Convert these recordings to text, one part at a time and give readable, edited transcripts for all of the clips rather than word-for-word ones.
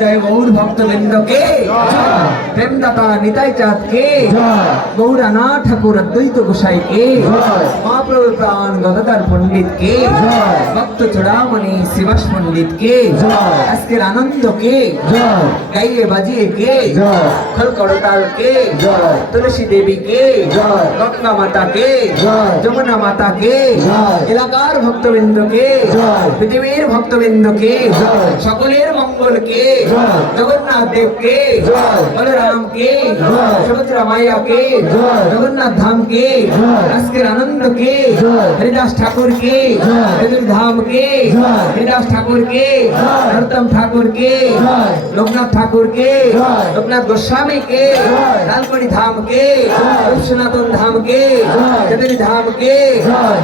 জয় গৌর ভক্তবৃন্দকে, প্রেমদাতা নিতাই চাঁদকে, গৌরানা ঠাকুর অদ্বৈত গোসাইকে, মহাপ্রভু প্রাণ গদাধর পণ্ডিতকে, ভক্ত চূড়ামণি শিবাস পণ্ডিতকে, আজকের আনন্দকে গাইয়ে বাজিয়ে কে, খল করতালকে, তুলসী দেবীকে, গঙ্গা মাতাকে, যমুনা মাতাকে, এলাকার ভক্তবৃন্দকে, পৃথিবীর ভক্তবৃন্দকে, সকলের মঙ্গলকে, জগন্নাথ দেবকে, বলরামকে, সুভদ্রা মাইয়াকে, জগন্নাথ ধামকে, আজকের আনন্দকে, হরিদাস ঠাকুরকে, বেদুর ধামকে, হরিদাস ঠাকুরকে, নরোত্তম ঠাকুরকে, লোকনাথ ঠাকুরকে, লোকনাথ গোস্বামীকে, লালকড়ি ধামকে, সনাতন ধামকে, বেদুর ধামকে,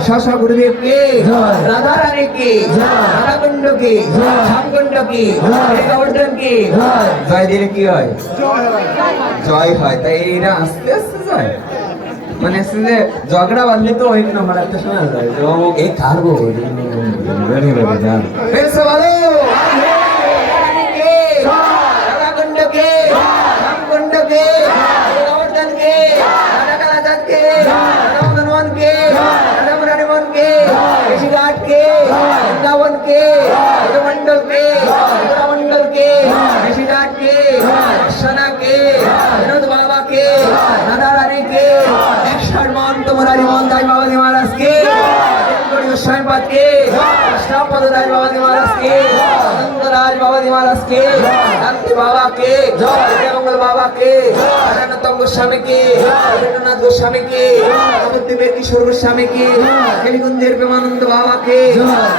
শশা গুরুদেবকে, রাধা রানীকে, রাধাকুণ্ডকে, শ্যামকুণ্ডকে, গোবর্ধনকে জয় দিলে কি হয়? জয় হয়। তাই এরা আস্তে আস্তে যায়, মানে যে ঝগড়া বাঁধলে তো ওই নম্বর একটা শোনা যায় যে অমুক এই কারবো ফেরসে বলো রাধাকুণ্ডকে, শ্যামকুণ্ডকে, গোবর্ধনকে, রাধাকালাচাঁদকে, রাধামদনকে, রাধামরানীমনকে, ঋষিঘাটকে, বৃন্দাবনকে, মন্ডলকে, মন্ডলকে, ঋষিঘাটকে, সোনাকে, বিনোদ বাবাকে, রাধা রানীকে, একশর্মন্ত মুরারি মোহন দাস বাবাজি মহারাজকে, গোস্বামীপাদকে, কৃষ্ণপদ দাস বাবাজি মহারাজকে, আনন্দরাজ বাবাজি মহারাজকে, কান্তি বাবাকে, মঙ্গল বাবাকে, আনন্দম গোস্বামীকে, রবীন্দ্রনাথ গোস্বামীকে, নবদ্বীপের কিশোর গোস্বামীকে, কেলিকুঞ্জের প্রেমানন্দ বাবাকে,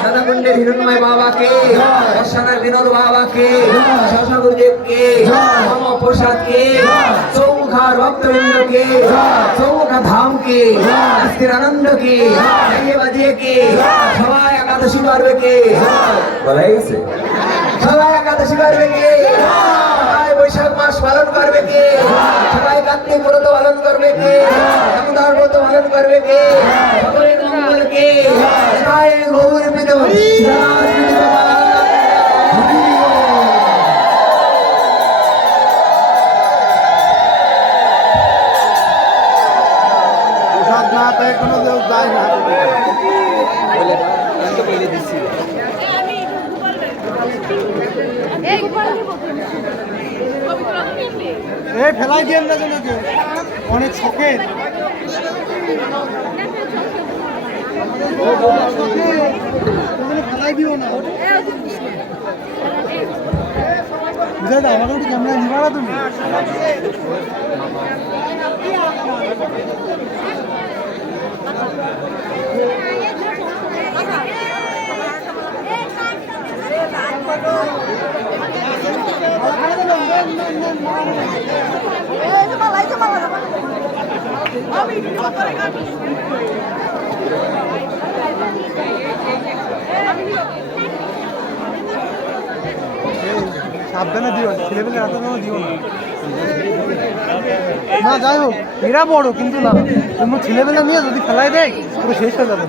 রাধাকুণ্ডের হিরণময় বাবাকে, দর্শনার বিনোদ বাবাকে, শশা গুরুদেবকে, প্রসাদকে, চৌমুখার ভক্তবৃন্দকে, চৌমুখা ধামকে, আজকের আনন্দকে, গাইয়ে বাজিয়ে কে, সবাই একাদশী করবে কে, বলাই গেছে সবাই একাদশী করবে কে, সবাই বৈশাখ মাস পালন করবে কে, সবাই কার্তিক ব্রত পালন করবে কে, দামোদর ব্রত পালন করবে কে, সকলের মঙ্গল কে, সবাই গৌর বিদব ফেলাই দিয়ে না যেন কেউ অনেক শখের ফেলাই দিও না বুঝা দা আমাকে ক্যামেরা নিবা না তুমি সাবধানে দিও, ছেলেবেলে রাতে দিও না। না যাই হোক এরা বড় কিন্তু না তোমার ছেলেবেলা নিয়ে যদি ফেলাই দেয় পুরো শেষ হয়ে যাবে।